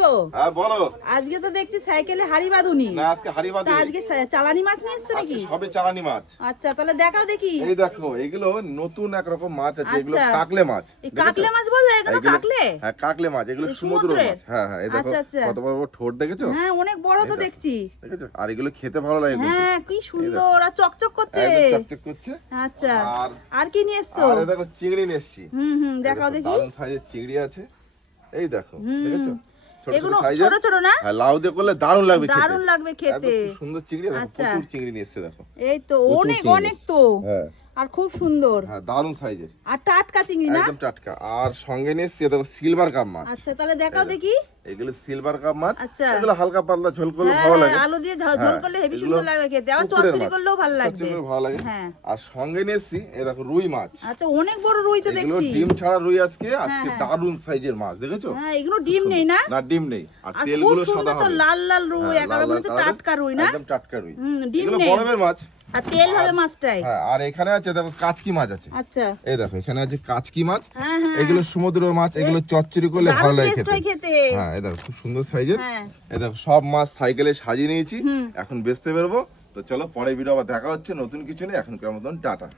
গো। হ্যাঁ বলো। আজকে তো দেখছি সাইকেলে হাড়ি বাঁধুনি। না আজকে হাড়ি বাঁধি। তা আজকে চালানি মাছ নিয়ে এসছো নাকি? সবে চালানি মাছ। আচ্ছা তাহলে দেখাও দেখি। এই দেখো এগুলো নতুন এক রকম মাছ আছে, এগুলো আচ্ছা। কাকলে মাছ। এই কাকলে মাছ বললে এগুলো কাকলে? হ্যাঁ কাকলে মাছ, এগুলো সমুদ্রের মাছ। হ্যাঁ হ্যাঁ এই দেখো কত বড় বড় ঠোঁট দেখেছো? হ্যাঁ অনেক বড় তো দেখছি। দেখেছো? আর এগুলো খেতে ভালো লাগে কিন্তু। হ্যাঁ কি সুন্দর আর চকচক করছে। একদম চকচক করছে। আচ্ছা আর আর কি নিয়ে এসছো? আর এই দেখো চিংড়ি নিয়ে এসেছি। দেখাও দেখি। দারুণ সাইজের চিংড়ি আছে। এই দেখো দেখেছো? এগুলো ছোট ছোট না? হ্যাঁ লাউ দিয়ে করলে দারুণ লাগবে খেতে। দারুণ লাগবে খেতে। খুব সুন্দর চিংড়ি, দেখো প্রচুর চিংড়ি নিয়ে এসেছে দেখো। এই তো অনেক অনেক তো। হ্যাঁ আর খুব সুন্দর। হ্যাঁ দারুণ সাইজের। আর টাটকা চিংড়ি না? একদম টাটকা। আর সঙ্গে নিয়ে এসেছি দেখো সিলভার কাপ মাছ। আচ্ছা তাহলে দেখাও দেখি। এগুলো সিলভার কাপ মাছ। আচ্ছা এগুলো হালকা পাতলা ঝোল করলে ভালো লাগে। আলু দিয়ে ঝোল করলে হেভি সুন্দর লাগবে খেতে। আর চচ্চড়ি করলেও ভালো লাগবে। চচ্চড়ি ভালো লাগে। হ্যাঁ আর সঙ্গে নিয়ে এসেছি এই দেখো রুই মাছ। আচ্ছা অনেক বড় রুই তো এগুলো দেখছি। ডিম ছাড়া রুই আজকে দারুণ সাইজের মাছ দেখেছো? হ্যাঁ এগুলো ডিম নেই না? না ডিম নেই। আর আর তেলগুলো খুব সাদা সুন্দর তো হবে। লাল লাল রুই একেবারে মনে হচ্ছে টাটকা রুই না? একদম টাটকা রুই। ডিম এগুলো নেই। বরফের মাছ। আর তেল হবে মাছটাই। হ্যাঁ আর এখানে আছে দেখো কাচকি মাছ আছে। আচ্ছা এই দেখো এখানে আছে কাচকি মাছ। হ্যাঁ হ্যাঁ এগুলো সমুদ্রের মাছ, এগুলো চচ্চড়ি করলে ভালো লাগে টেস্ট হয় খেতে। খেতে। হ্যাঁ এই দেখো খুব সুন্দর সাইজের। হ্যাঁ এই দেখো সব মাছ সাইকেলে সাজিয়ে নিয়েছি, এখন বেচতে বেরোবো। তো চলো পরে ভিডিও আবার দেখা হচ্ছে নতুন কিছু নেই, এখনকার মতন টাটা।